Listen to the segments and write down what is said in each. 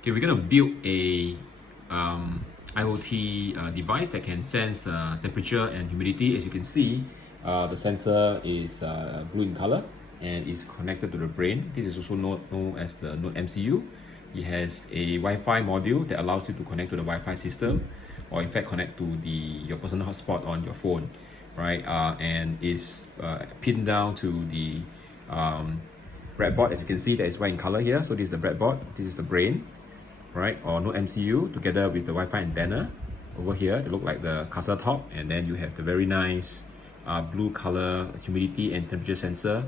Okay, we're going to build a IoT device that can sense temperature and humidity. As you can see, the sensor is blue in color and is connected to the brain. This is also known as the NodeMCU. It has a Wi-Fi module that allows you to connect to the Wi-Fi system, or in fact connect to your personal hotspot on your phone, right? And is pinned down to the breadboard. As you can see, that is white in color here. So this is the breadboard. This is the brain, right? Or NodeMCU together with the Wi-Fi antenna over here. They look like the cursor top, and then you have the very nice blue color humidity and temperature sensor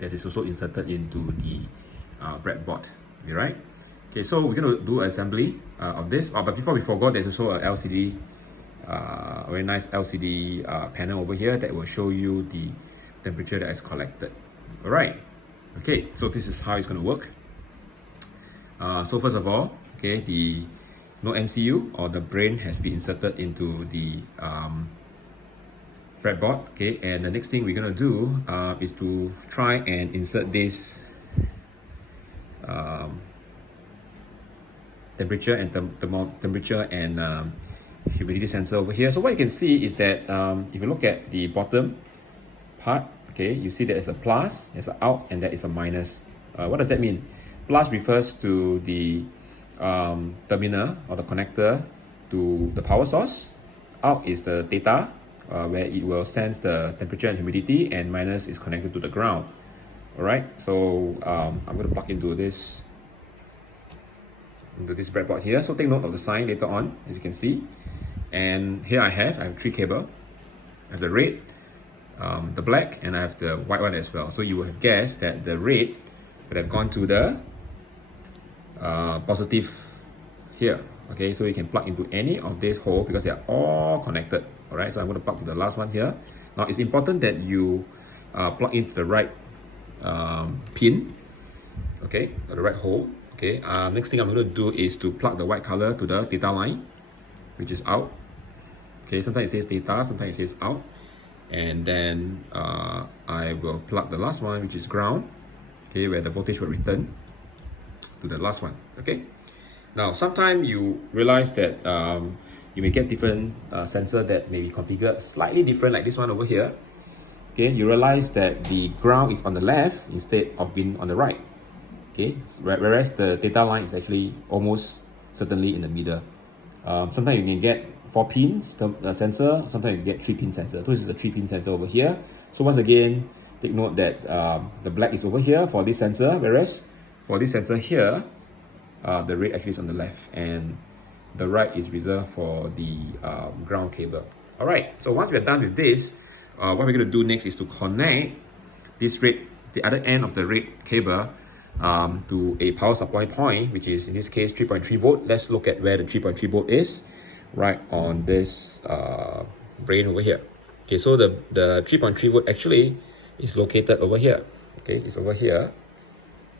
that is also inserted into the breadboard. Okay, right? Okay, so we're going to do assembly of this. But before we forgot, there's also a LCD, a very nice LCD panel over here that will show you the temperature that is collected. All right. Okay, so this is how it's going to work. So first of all, okay, the NodeMCU or the brain has been inserted into the breadboard. Okay, and the next thing we're going to do is to try and insert this temperature and temperature and humidity sensor over here. So what you can see is that if you look at the bottom part, okay, you see there is a plus, there's an out, and there is a minus. What does that mean? Plus refers to the terminal or the connector to the power source. Out is the data, where it will sense the temperature and humidity, and minus is connected to the ground. All right, so I'm going to plug into this breadboard here. So take note of the sign later on, as you can see. And here I have 3 cables. I have the red, the black, and I have the white one as well. So you will have guessed that the red would have gone to the positive here. Okay, so you can plug into any of these holes because they are all connected. All right, so I'm going to plug to the last one here. Now it's important that you plug into the right pin, okay, or the right hole. Okay, next thing I'm going to do is to plug the white color to the data line, which is out. Okay, sometimes it says data, sometimes it says out. And then I will plug the last one, which is ground, okay, where the voltage will return to the last one. Okay, now sometimes you realize that you may get different sensor that may be configured slightly different, like this one over here. Okay, you realize that the ground is on the left instead of being on the right. Okay, whereas the data line is actually almost certainly in the middle. Sometimes you can get 4-pin sensor, sometimes you get 3-pin sensor. This is a 3-pin sensor over here. So once again, take note that the black is over here for this sensor, whereas for this sensor here, the red actually is on the left, and the right is reserved for the ground cable. All right, so once we're done with this, what we're going to do next is to connect this the other end of the red cable to a power supply point, which is in this case 3.3 volt. Let's look at where the 3.3 volt is, right on this brain over here. Okay, so the 3.3 volt actually is located over here. Okay, it's over here.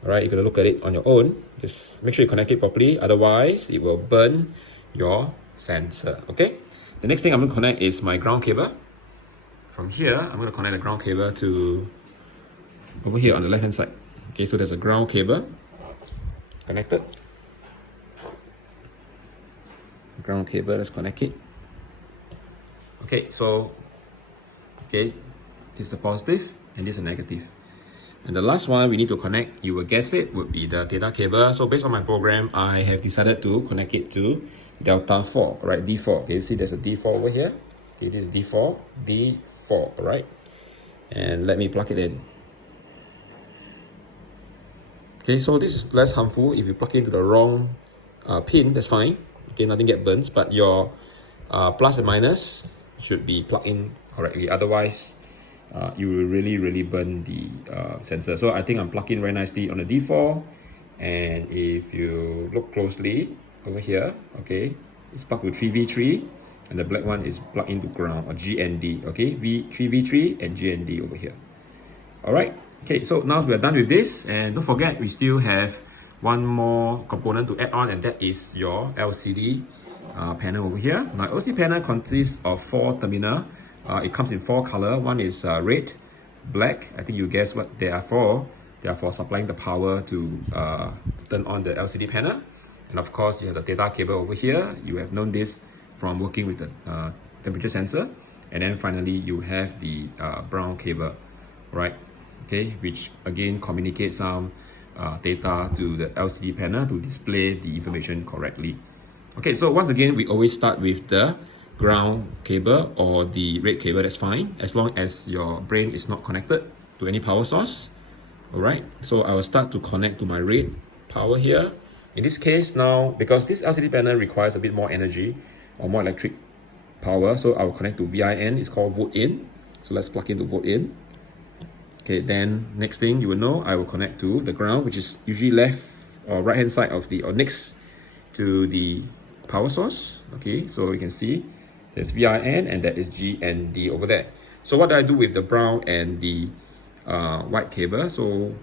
All right, you're gonna look at it on your own. Just make sure you connect it properly, otherwise it will burn your sensor. Okay, the next thing I'm going to connect is my ground cable. From here, I'm going to connect the ground cable to over here on the left hand side. Okay, so there's a ground cable connected. Ground cable, let's connect it. Okay, so okay, this is the positive and this is a negative. And the last one we need to connect, you will guess it, would be the data cable. So based on my program, I have decided to connect it to delta 4, right? D4. Okay, you see there's a D4 over here. Okay, this is D4, D4, all right? And let me plug it in. Okay, so this is less harmful. If you plug into the wrong pin, that's fine. Okay, nothing get burnt, but your plus and minus should be plugged in correctly. Otherwise, you will really burn the sensor. So I think I'm plugged in very nicely on the D4. And if you look closely over here, okay, it's plugged to 3V3, and the black one is plugged into ground, or GND. Okay, 3V3 and GND over here. All right. Okay, so now we are done with this, and don't forget we still have one more component to add on, and that is your LCD panel over here. Now, LCD panel consists of 4 terminals. It comes in 4 colors. One is red, black. I think you guess what they are for. They are for supplying the power to turn on the LCD panel. And of course, you have the data cable over here. You have known this from working with the temperature sensor. And then finally, you have the brown cable, right? Okay, which again communicates some data to the LCD panel to display the information correctly. Okay, so once again, we always start with the ground cable or the red cable. That's fine, as long as your brain is not connected to any power source. All right, so I will start to connect to my red power here. In this case now, because this LCD panel requires a bit more energy or more electric power, so I will connect to VIN. It's called vote in. So let's plug into vote in. Okay, then next thing you will know, I will connect to the ground, which is usually left or right hand side of the, or next to the power source. Okay, so you can see there's VIN and that is G and D over there. So what do I do with the brown and the white cable? So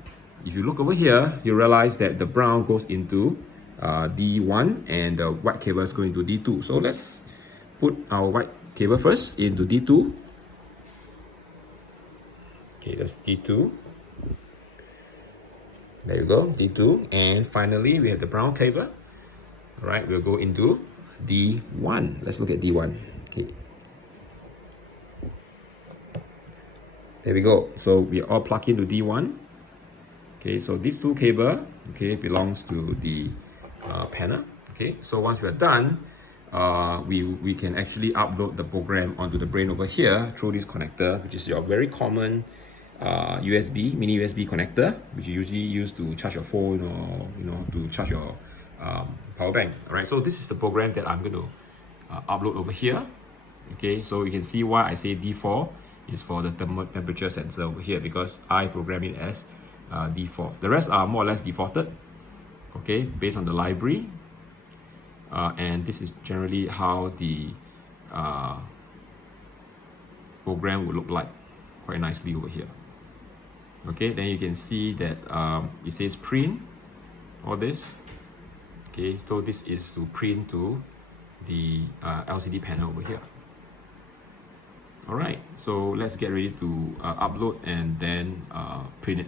if you look over here, you realize that the brown goes into D1 and the white cable is going to D2. So let's put our white cable first into D2. Okay, that's D2. There you go, D2. And finally, we have the brown cable. All right, we'll go into D1. Let's look at D1. Okay. There we go. So we are all plugged into D1. Okay, so these two cable, okay, belongs to the panel. Okay, so once we are done, we can actually upload the program onto the brain over here through this connector, which is your very common USB, mini USB connector, which you usually use to charge your phone or to charge your power bank. All right, so this is the program that I'm going to upload over here. Okay, so you can see why I say D4 is for the temperature sensor over here, because I program it as D4. The rest are more or less defaulted, okay, based on the library. And this is generally how the program would look like, quite nicely over here. Okay, then you can see that it says print, all this. Okay, so this is to print to the LCD panel over here. All right, so let's get ready to upload and then print it.